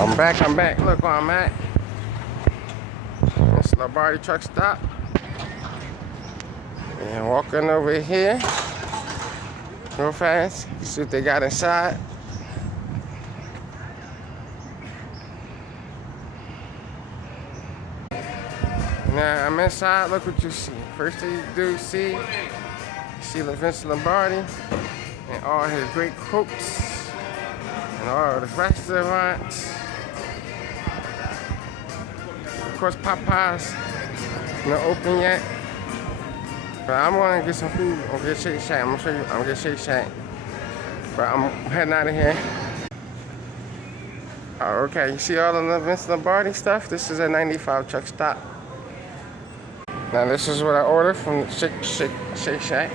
I'm back. Look where I'm at. It's Lombardi truck stop. And walking over here real fast. See what they got inside. Now I'm inside. Look what you see. First thing you do see the Vince Lombardi and all his great quotes and all the restaurants. Of course, Popeyes not open yet, but I'm gonna get some food. I'm gonna get Shake Shack. I'm gonna show you. I'm gonna get Shake Shack, but I'm heading out of here. Oh, okay, you see all the Vince Lombardi stuff? This is a 95 truck stop. Now this is what I ordered from Shake Shack.